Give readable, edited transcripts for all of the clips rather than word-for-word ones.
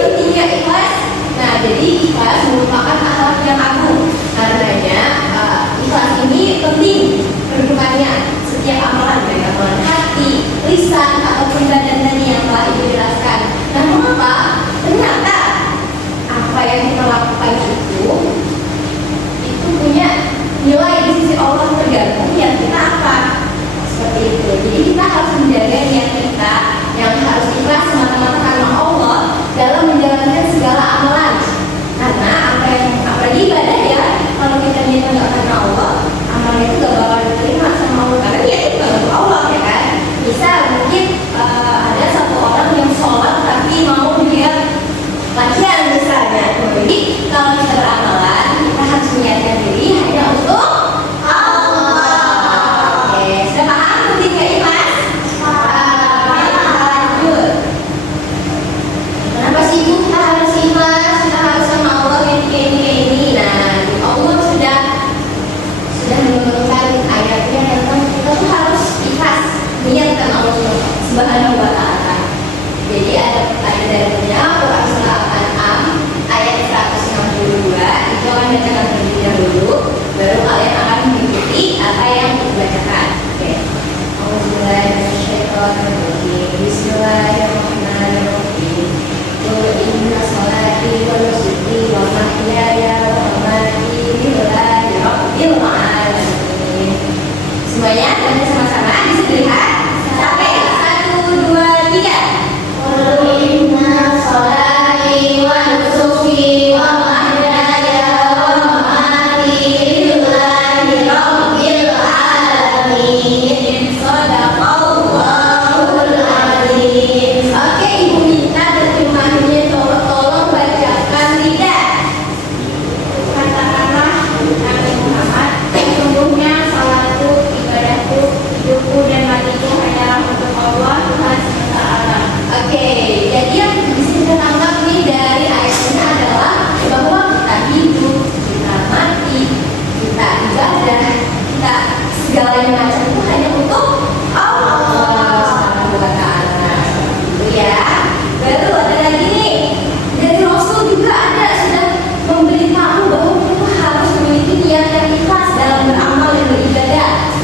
pentingnya ikhlas. Nah, jadi ikhlas merupakan akhlak yang agung. Karenanya ikhlas ini penting kedudukannya. Setiap amalan, baik amalan hati, lisan, ataupun badan tadi yang telah Ibu jelaskan. Nah, mengapa? Ternyata apa yang kita lakukan itu punya nilai di sisi Allah, tergantung niat kita apa. Seperti itu. Jadi kita harus menjaga niat kita yang harus ikhlas semata-mata karena Allah dalam menjalankan segala amalan. Karena apalagi ibadah ya, kalau kita niatnya nggak karena Allah, amalnya itu nggak bakal diterima sama Allah. Karena niat itu nggak untuk Allah, ya kan? Bisa mungkin ada satu orang yang sholat tapi mau dia latihan misalnya. Jadi kalau kita beramalan, kita harus menyiapkan diri hanya untuk Allah. Oke, sudah paham pentingnya ikhlas? Lanjut. Kenapa sih Bu kita harus ikhlas? Kita harus sama Allah kayak ini. Nah, Allah sudah menurunkan ayatnya tentang kita tuh harus ikhlas niatkan Allah Subhanahu wa Ta'ala. Jadi ada dalilnya Quran surah Al-An'am ayat 162. Itu akan bacakan terlebih dahulu, baru kalian akan mengikuti apa yang dibacakan. Oke. Bismillahirrahmanirrahim. Qul inna sholati wa nusuki wa mahyaya wa mamati lillahi rabbil alamin. Semuanya kita sama-sama bisa dilihat. Sampai 1, 2, 3. Segalanya macam itu hanya untuk Allah Subhanahu wa Ta'ala. Itu ya. Baru ada lagi nih, dari Rasul juga ada sudah memberitahu bahwa kita harus memiliki niat yang ikhlas dalam beramal dan beribadah.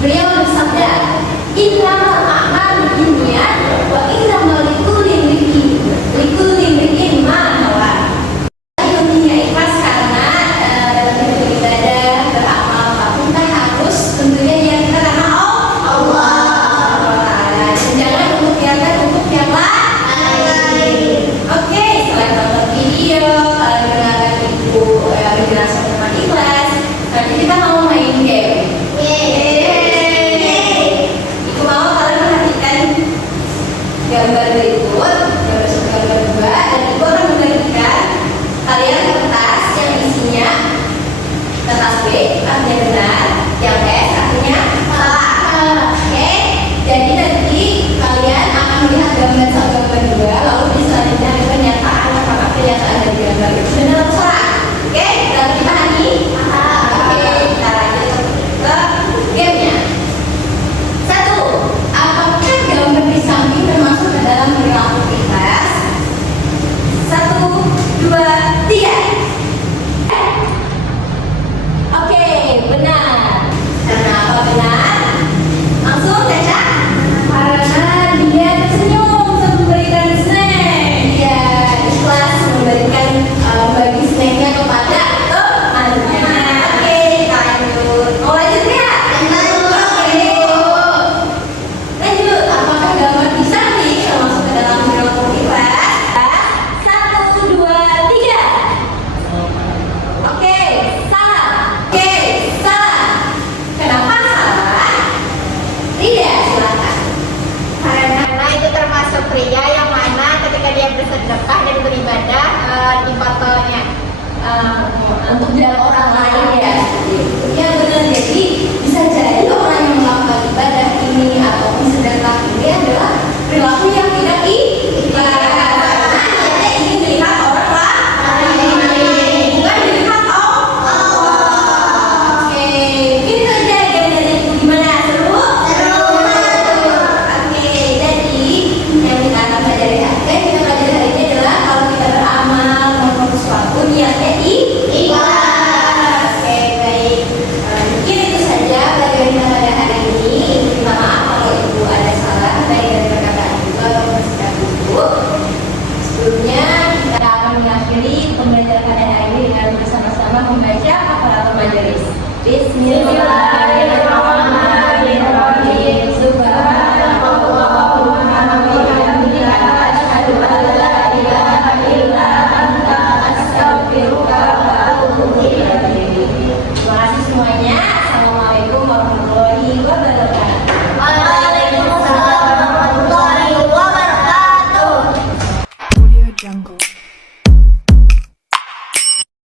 Beliau bersabda, innamal a'malu binniyat wa innamal likulli imri'in ma nawa. Pentingnya ikhlas karena dalam beribadah, beramal apapun kita harus tentunya niat kita karena Allah. Dan jangan untuk niatkan untuk yang lain. Oke, setelah nonton video, kalian mendengarkan Ibu penjelasan tentang ikhlas. Nanti kita mau main game. Ibu mau kalian perhatikan gambar berikut, gambar 1, gambar 2, dan Ibu akan membagikan kalian kertas yang isinya kertas B artinya benar, yang S artinya salah. Oke, jadi nanti kalian akan melihat gambar 1, gambar 2, lalu di selanjutnya ada pernyataan apakah pernyataan dari gambar itu benar atau salah. Oke, dalam kita hari. Oke, kita lanjut ke gamenya. 1. Apakah gambar di samping termasuk ke dalam perilaku ikhlas? 1, 2, 3. Oke, benar. Kenapa benar? Langsung baca. Karena dia tersenyum memberikan snack. Dia ikhlas memberikan bagi snacknya kepada temannya. Oke, kita lanjut. Mau lanjut ya? Lanjut. Apakah gambar di samping termasuk ke dalam perilaku ikhlas? 1, 2, 3. Oke, salah. Oke, salah. Kenapa salah? Tidak, silakan. Karena itu termasuk pria yang mana ketika dia bersedekah dan beribadah di fotonya Untuk jalan orang